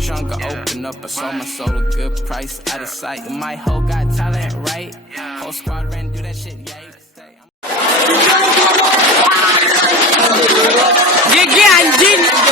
trunk, I open up, I sold my soul a good price, out of sight. My hoe got talent, right? Whole squad ran, do that shit, yeah. GG anjing.